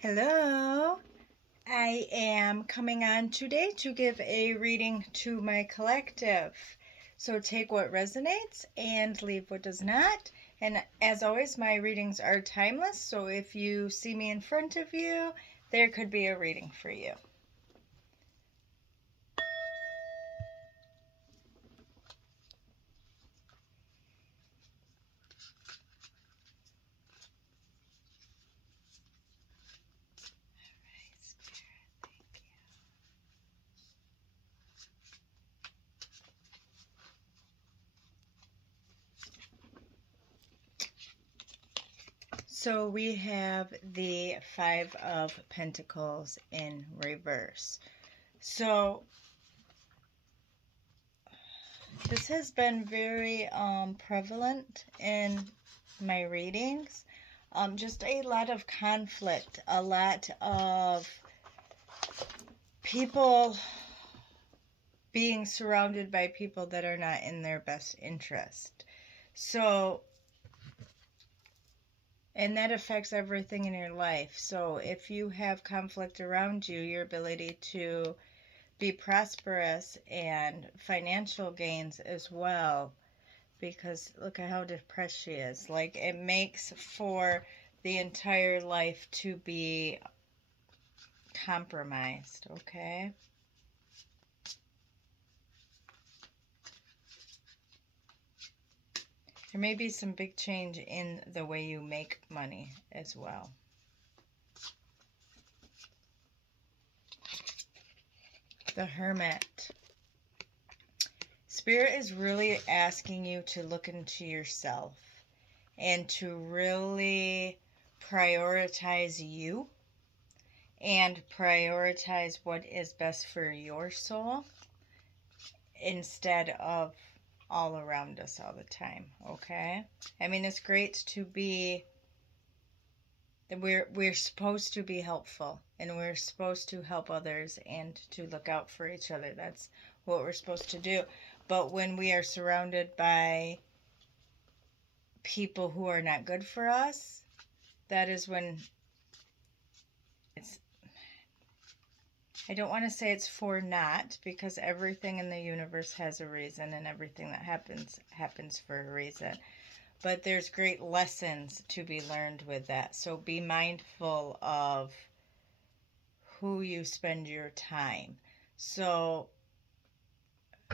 Hello, I am coming on today to give a reading to my collective. So take what resonates and leave what does not. And as always, my readings are timeless. So if you see me in front of you, there could be a reading for you. So we have the Five of Pentacles in reverse. So this has been very prevalent in my readings. Just a lot of conflict, a lot of people being surrounded by people that are not in their best interest. So, and that affects everything in your life. So if you have conflict around you, your ability to be prosperous and financial gains as well, because look at how depressed she is. Like, it makes for the entire life to be compromised, okay? There may be some big change in the way you make money as well. The Hermit. Spirit is really asking you to look into yourself and to really prioritize you and prioritize what is best for your soul instead of all around us all the time, okay? I mean, it's great to be, we're supposed to be helpful, and we're supposed to help others and to look out for each other. That's what we're supposed to do. But when we are surrounded by people who are not good for us, that is when it's, I don't want to say it's for naught, because everything in the universe has a reason, and everything that happens for a reason. But there's great lessons to be learned with that. So be mindful of who you spend your time. So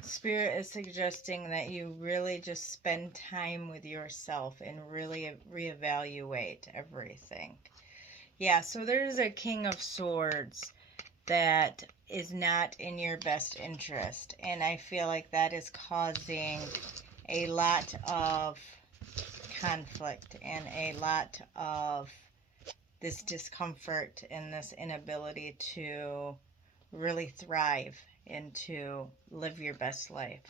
Spirit is suggesting that you really just spend time with yourself and really reevaluate everything. Yeah, so there's a King of Swords that is not in your best interest. And I feel like that is causing a lot of conflict and a lot of this discomfort and this inability to really thrive and to live your best life.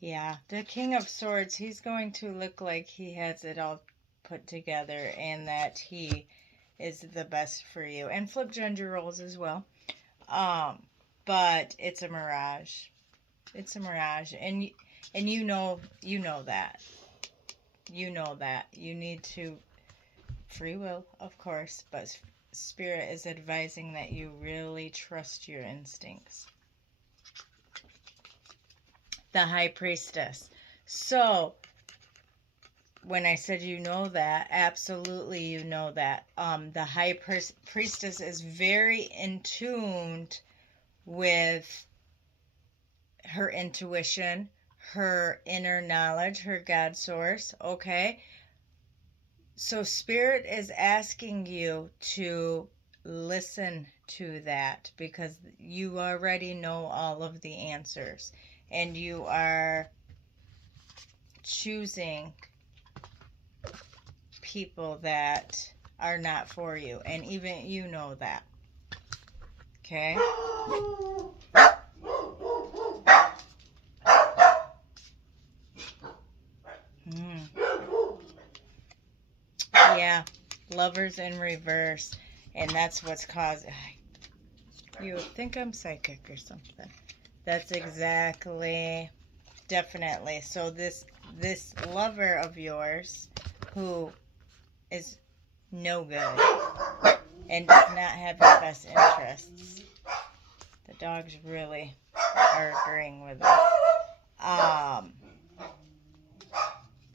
Yeah, the King of Swords, he's going to look like he has it all put together and that he is the best for you. And flip gender roles as well. But it's a mirage. It's a mirage. And you know that. You know that. You need to, free will, of course, but Spirit is advising that you really trust your instincts. The High Priestess. So, when I said you know that, absolutely you know that. The High Priestess is very in tune with her intuition, her inner knowledge, her God source, okay? So Spirit is asking you to listen to that because you already know all of the answers and you are choosing people that are not for you, and even you know that. Okay? Yeah, Lovers in reverse, and that's what's causing. You would think I'm psychic or something. That's exactly, definitely. So this lover of yours who is no good and does not have your best interests. The dogs really are agreeing with us.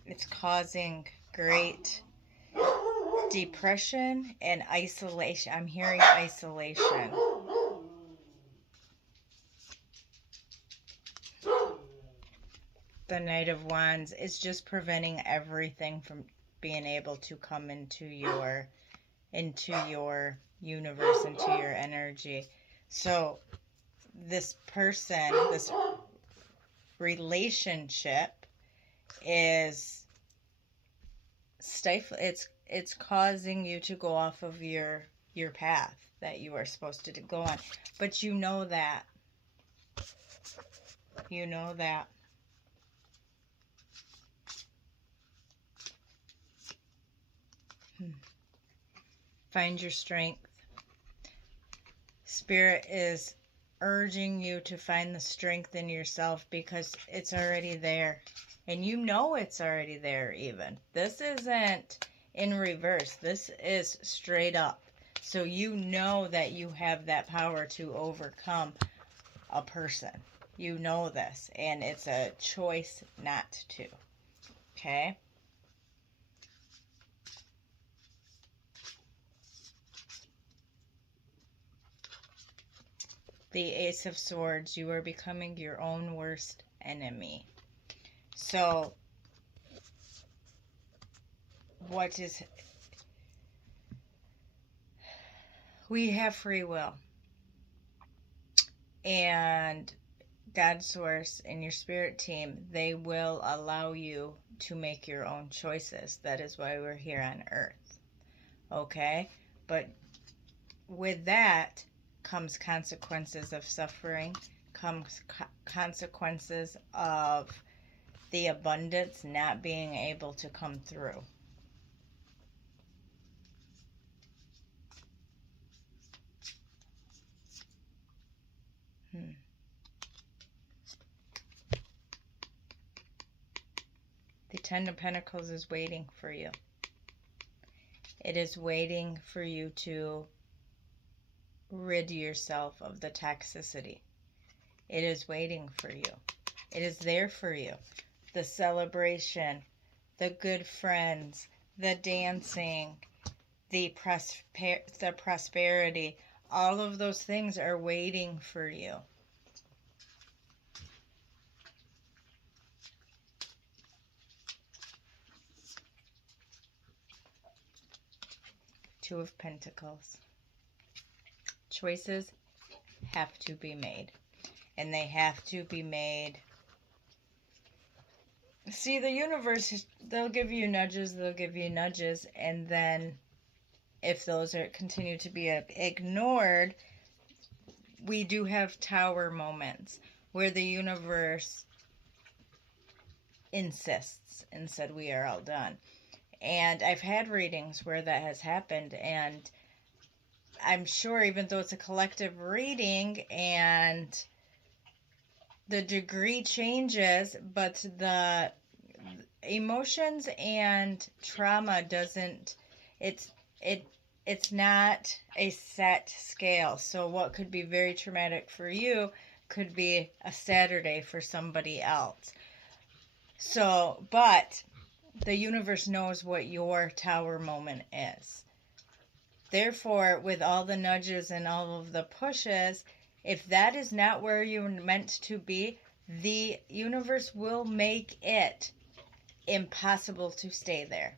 It's causing great depression and isolation. I'm hearing isolation. The Knight of Wands is just preventing everything from being able to come into your universe, into your energy. So this person, this relationship is it's causing you to go off of your path that you are supposed to go on. But you know that. You know that. Find your strength. Spirit is urging you to find the strength in yourself because it's already there. And you know it's already there even. This isn't in reverse. This is straight up. So you know that you have that power to overcome a person. You know this. And it's a choice not to. Okay? The Ace of Swords, you are becoming your own worst enemy. So, what is... We have free will. And God Source and your spirit team, they will allow you to make your own choices. That is why we're here on Earth. Okay? But with that comes consequences of suffering, comes consequences of the abundance not being able to come through. The Ten of Pentacles is waiting for you. It is waiting for you to rid yourself of the toxicity. It is waiting for you. It is there for you. The celebration, the good friends, the dancing, the prosperity, all of those things are waiting for you. Two of Pentacles. Choices have to be made. And they have to be made. See, the universe, they'll give you nudges, and then if those continue to be ignored, we do have tower moments where the universe insists and said we are all done. And I've had readings where that has happened, and I'm sure even though it's a collective reading and the degree changes, but the emotions and trauma doesn't, it's not a set scale. So what could be very traumatic for you could be a Saturday for somebody else. So, but the universe knows what your tower moment is. Therefore, with all the nudges and all of the pushes, if that is not where you're meant to be, the universe will make it impossible to stay there.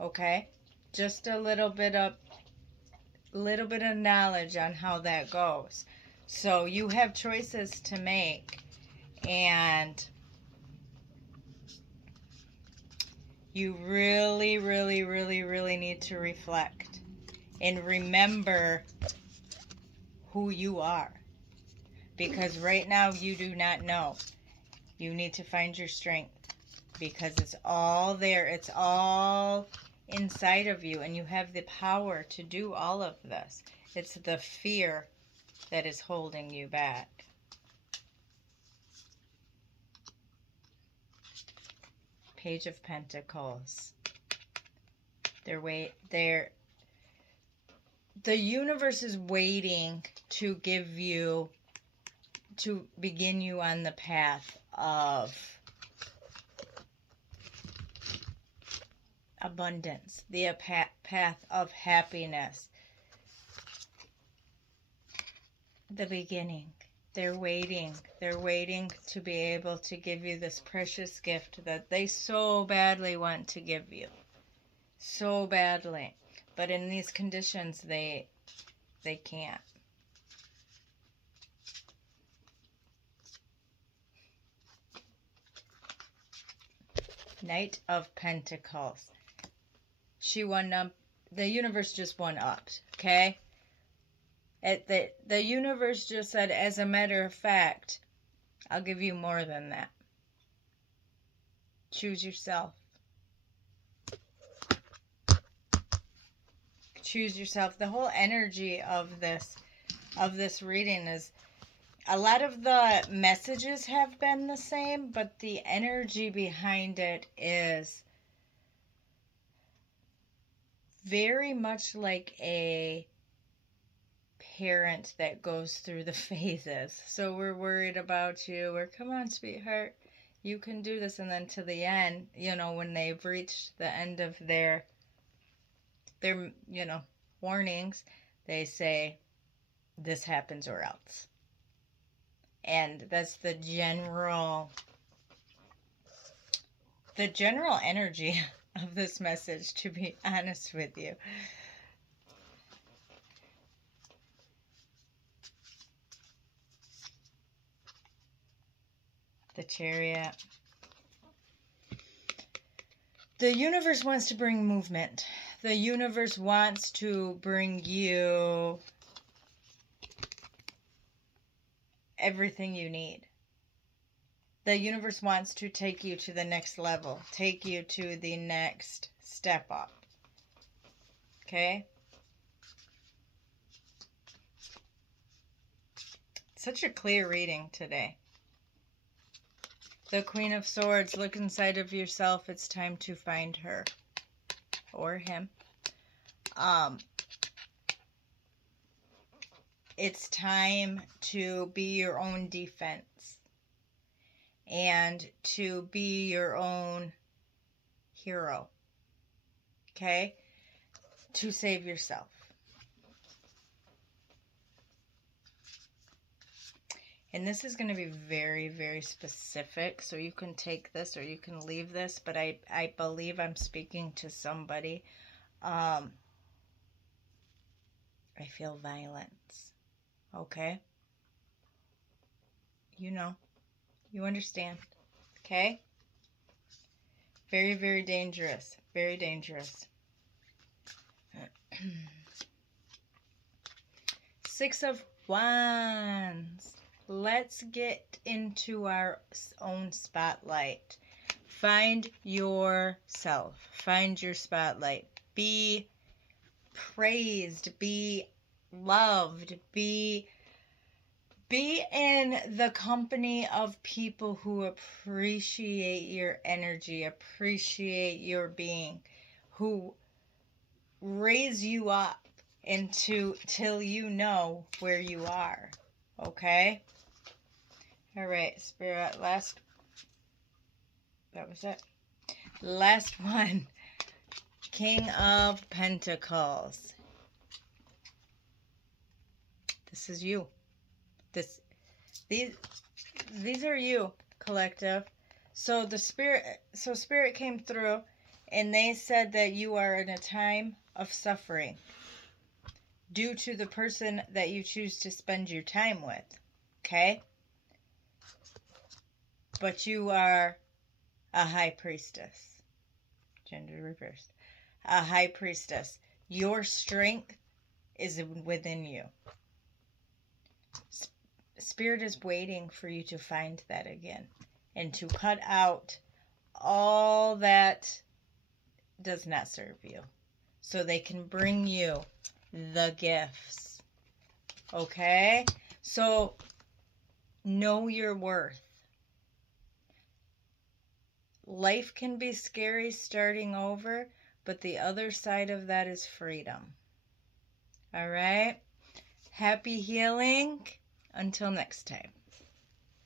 Okay? Just a little bit of knowledge on how that goes. So you have choices to make, and you really, really, really, really need to reflect and remember who you are. Because right now you do not know. You need to find your strength because it's all there. It's all inside of you, and you have the power to do all of this. It's the fear that is holding you back. Page of Pentacles. The universe is waiting to begin you on the path of abundance, the path of happiness, the beginning. They're waiting to be able to give you this precious gift that they so badly want to give you. So badly. But in these conditions, they can't. Knight of Pentacles. She won up. The universe just won up, okay? The universe just said, as a matter of fact, I'll give you more than that. Choose yourself. Choose yourself. The whole energy of this reading is, a lot of the messages have been the same, but the energy behind it is very much like a parent that goes through the phases. So we're worried about you. We're, come on, sweetheart, you can do this. And then to the end, when they've reached the end of their warnings, they say, this happens or else. And that's the general energy of this message, to be honest with you. The Chariot. The universe wants to bring movement. The universe wants to bring you everything you need. The universe wants to take you to the next level, take you to the next step up. Okay? Such a clear reading today. The Queen of Swords, look inside of yourself. It's time to find her or him. It's time to be your own defense and to be your own hero. Okay? To save yourself. And this is going to be very, very specific. So you can take this or you can leave this. But I believe I'm speaking to somebody. I feel violence. Okay? You understand. Okay? Very, very dangerous. Very dangerous. Six of Wands. Let's get into our own spotlight. Find yourself. Find your spotlight. Be praised. Be loved. Be in the company of people who appreciate your energy, appreciate your being, who raise you up till you know where you are. Okay? All right, Spirit, that was it. Last one. King of Pentacles. This is you. These are you, collective. So Spirit came through and they said that you are in a time of suffering due to the person that you choose to spend your time with. Okay? But you are a high priestess. Gender reversed. A high priestess. Your strength is within you. Spirit is waiting for you to find that again and to cut out all that does not serve you so they can bring you the gifts. Okay? So know your worth. life can be scary starting over, but the other side of that is freedom. All right? Happy healing. Until next time.